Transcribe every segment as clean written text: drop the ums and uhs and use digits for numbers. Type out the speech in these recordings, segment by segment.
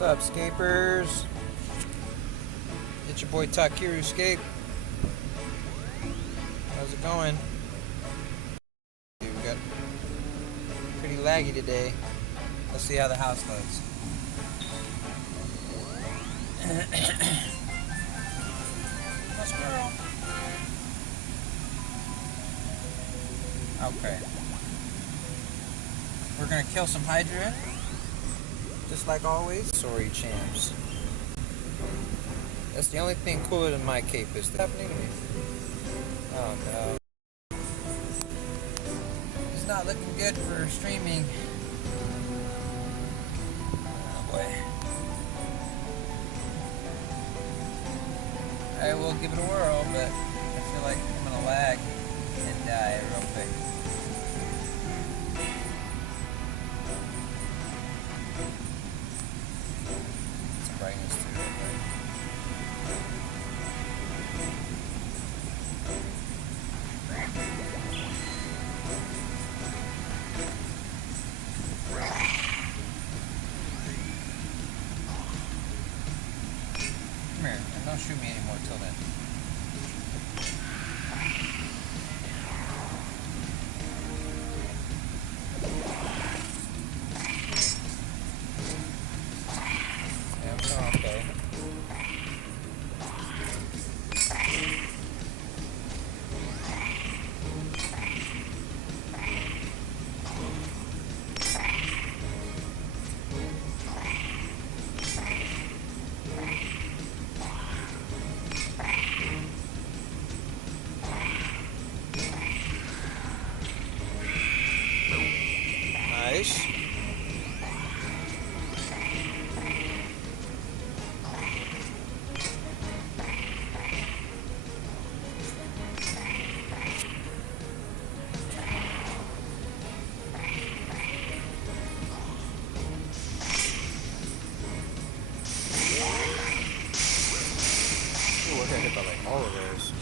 What's up, scapers? It's your boy Takiru Scape. How's it going? Dude, we got pretty laggy today. Let's see how the house does. My squirrel. Okay. We're gonna kill some Hydra. Just like always. Sorry, champs. That's the only thing cooler than my cape is happening to me. Oh no. It's not looking good for streaming. Oh boy. I will give it a whirl, but I feel like I'm gonna lag and die real quick. Some brightness too, real quick. Come here, and don't shoot me anymore till then. Yeah, I'm doing okay. Nice. Ooh, we're gonna hit by like all of those.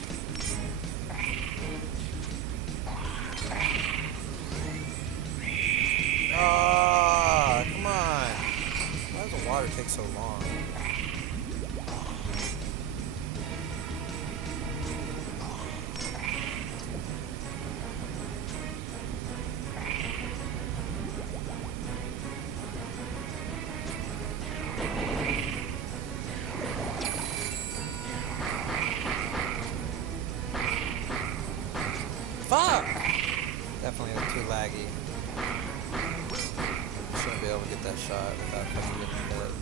Ah, come on. Why does the water take so long? Fuck! Definitely too laggy. Shouldn't be able to get that shot without fucking getting into it.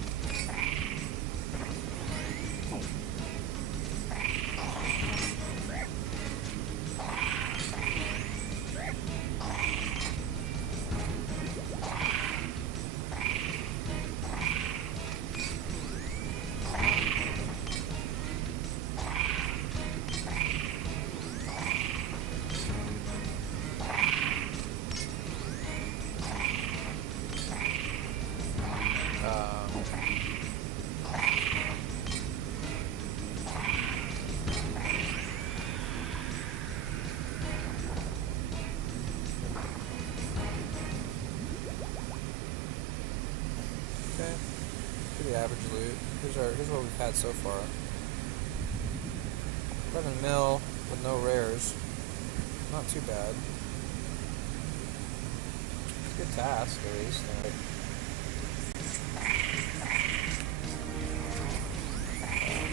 Okay, pretty average loot. Here's what we've had so far. 11 mil with no rares. Not too bad. Good task at least.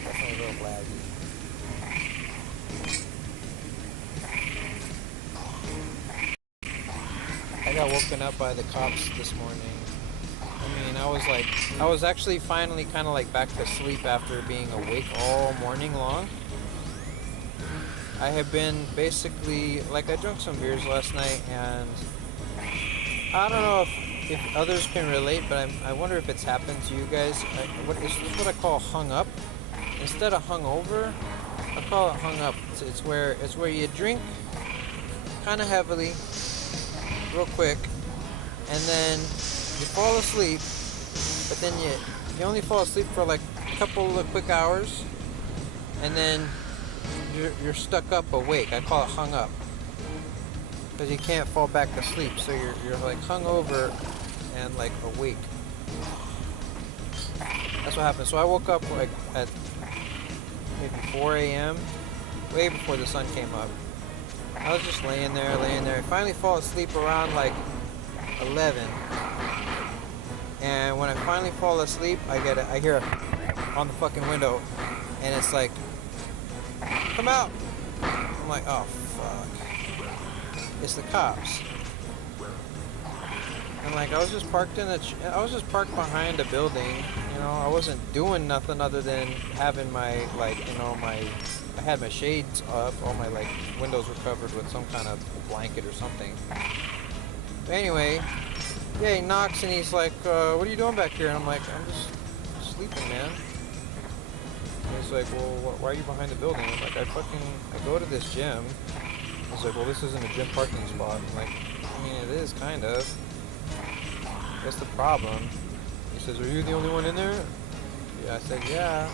Definitely a little laggy. I got woken up by the cops this morning. I mean, I was actually finally kind of like back to sleep after being awake all morning long. I have been basically, like, I drank some beers last night, and I don't know if others can relate, but I wonder if it's happened to you guys. This is what I call hung up. Instead of hung over, I call it hung up. It's where you drink kind of heavily, real quick, and then you fall asleep, but then you only fall asleep for like a couple of quick hours, and then you're stuck up awake. I call it hung up. because you can't fall back to sleep, so you're like hung over and like awake. That's what happened. So I woke up like at maybe 4 a.m. way before the sun came up. I was just laying there. I finally fall asleep around like 11. And when I finally fall asleep, I hear on the fucking window, and it's like, come out. I'm like, oh fuck. It's the cops. And like I was just parked behind a building. You know, I wasn't doing nothing other than having my I had my shades up, all my like windows were covered with some kind of blanket or something. But anyway, yeah, he knocks and he's like, what are you doing back here? And I'm like, I'm just sleeping, man. And he's like, well, why are you behind the building? I'm like, I go to this gym. He's like, well, this isn't a gym parking spot. I'm like, I mean, it is kind of. What's the problem? He says, are you the only one in there? Yeah, I said, yeah.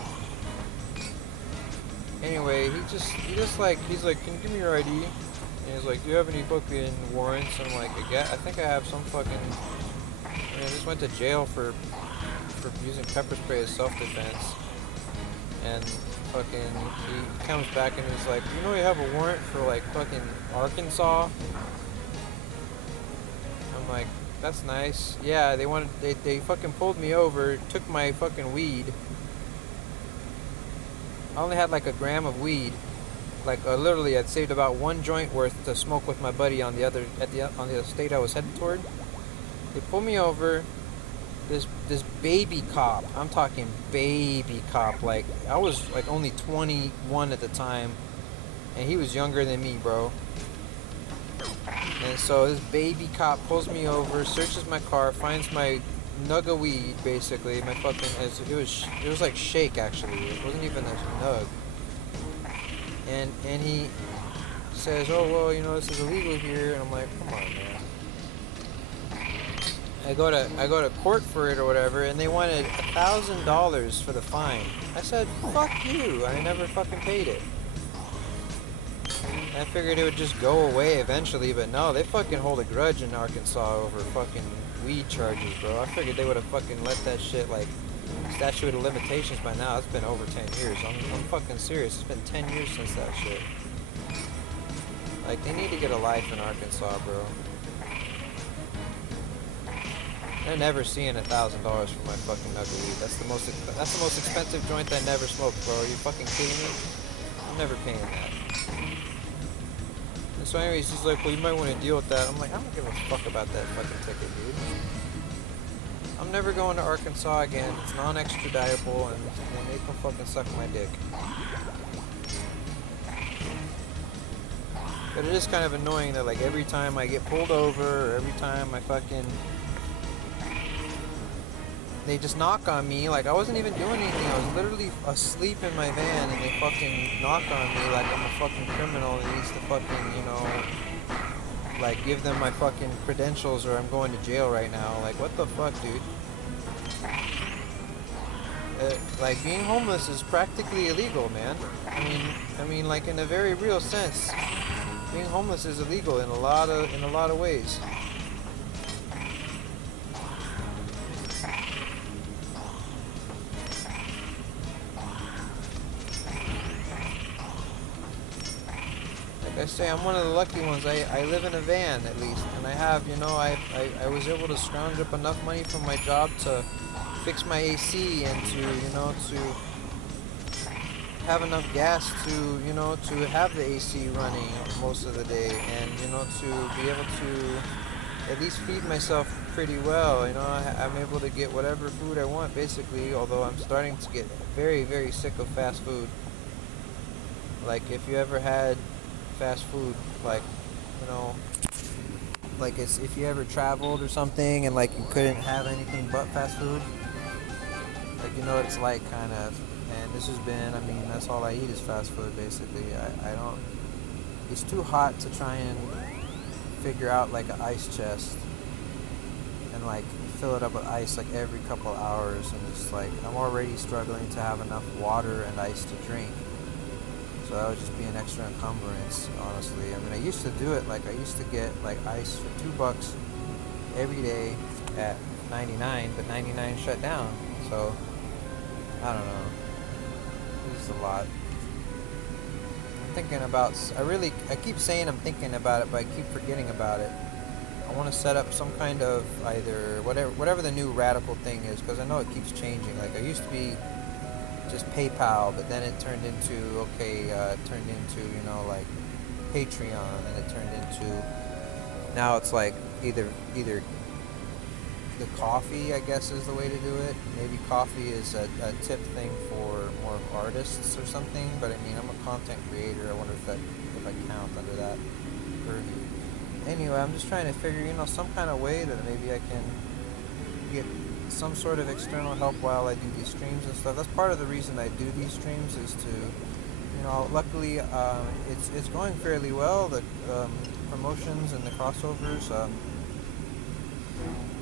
Anyway, he's like, can you give me your ID? And he's like, do you have any fucking warrants? And I'm like, I think I have some fucking, I just went to jail for using pepper spray as self-defense. And fucking, he comes back and he's like, you know you have a warrant for like fucking Arkansas? I'm like, that's nice. Yeah, they fucking pulled me over, took my fucking weed. I only had like a gram of weed. Like literally, I'd saved about one joint worth to smoke with my buddy on the state I was headed toward. They pulled me over. This baby cop. I'm talking baby cop. Like I was like only 21 at the time, and he was younger than me, bro. And so this baby cop pulls me over, searches my car, finds my nug of weed, basically. My fucking, it was like shake, actually. It wasn't even a nug. And he says, oh, well, you know, this is illegal here. And I'm like, come on, man. I go to court for it or whatever, and they wanted $1,000 for the fine. I said, fuck you. I never fucking paid it. I figured it would just go away eventually, but no, they fucking hold a grudge in Arkansas over fucking weed charges, bro. I figured they would have fucking let that shit, like, statute of limitations by now. It's been over 10 years. I'm fucking serious. It's been 10 years since that shit. Like, they need to get a life in Arkansas, bro. They're never seeing $1,000 for my fucking nug of weed. That's the most expensive joint I never smoked, bro. Are you fucking kidding me? I'm never paying that. And so anyways, he's like, well, you might want to deal with that. I'm like, I don't give a fuck about that fucking ticket, dude. I'm never going to Arkansas again. It's non-extraditable, and they can fucking suck my dick. But it is kind of annoying that, like, every time I get pulled over, or every time I fucking, they just knock on me. Like, I wasn't even doing anything. I was literally asleep in my van, and they fucking knock on me like I'm a fucking criminal that needs to fucking, you know, like, give them my fucking credentials or I'm going to jail right now. Like, what the fuck, dude? Like, being homeless is practically illegal, man. I mean, like, in a very real sense, being homeless is illegal in a lot of ways. I say, I'm one of the lucky ones. I live in a van, at least, and I have, you know, I was able to scrounge up enough money from my job to fix my AC and to, you know, to have enough gas to, you know, to have the AC running most of the day, and, you know, to be able to at least feed myself pretty well. You know, I'm able to get whatever food I want, basically, although I'm starting to get very, very sick of fast food. Like, if you ever had fast food, like, you know, like, it's if you ever traveled or something and like you couldn't have anything but fast food, like, you know what it's like, kind of. And this has been, I mean, that's all I eat is fast food, basically. I don't, it's too hot to try and figure out like an ice chest and like fill it up with ice like every couple hours, and it's like I'm already struggling to have enough water and ice to drink. So that would just be an extra encumbrance, honestly. I mean, I used to do it, like, I used to get, like, ice for $2 every day at 99, but 99 shut down. So I don't know. This is a lot. I'm thinking about. I keep saying I'm thinking about it, but I keep forgetting about it. I want to set up some kind of either whatever the new radical thing is, because I know it keeps changing. Like I used to be just PayPal, but then it turned into it turned into like Patreon, and it turned into now it's like either the coffee, I guess, is the way to do it. Maybe coffee is a tip thing for more artists or something. But I mean, I'm a content creator. I wonder if I count under that purview. Anyway, I'm just trying to figure, some kind of way that maybe I can get some sort of external help while I do these streams and stuff. That's part of the reason I do these streams is to, luckily it's going fairly well. The promotions and the crossovers.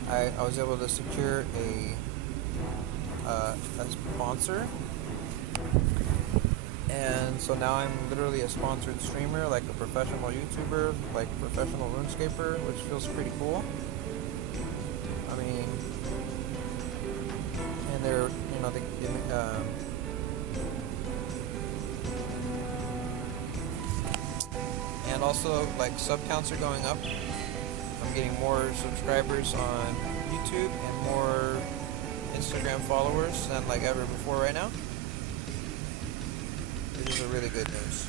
I was able to secure a sponsor, and so now I'm literally a sponsored streamer, like a professional YouTuber, like professional RuneScaper, which feels pretty cool. I mean, and they're and also like sub counts are going up. I'm getting more subscribers on YouTube and more Instagram followers than like ever before right now. This is a really good news.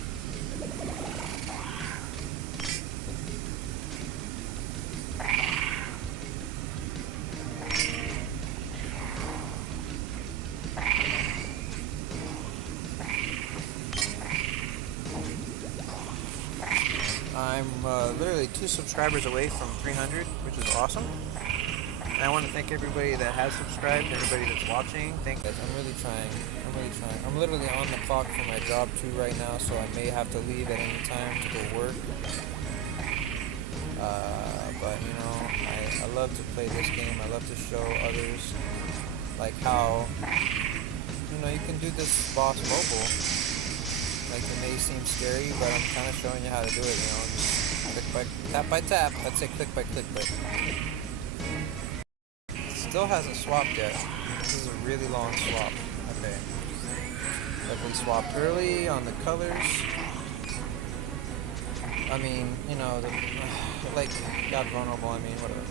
I'm literally 2 subscribers away from 300, which is awesome. And I want to thank everybody that has subscribed, everybody that's watching. Thank you guys. I'm really trying. I'm literally on the clock for my job too right now, so I may have to leave at any time to go work. But I love to play this game. I love to show others like how you can do this boss mobile. Like it may seem scary, but I'm kind of showing you how to do it. Just click by tap by tap. I'd say click by click, but still hasn't swapped yet. This is a really long swap. Okay. Like we swapped early on the colors. I mean, like got vulnerable. I mean, whatever.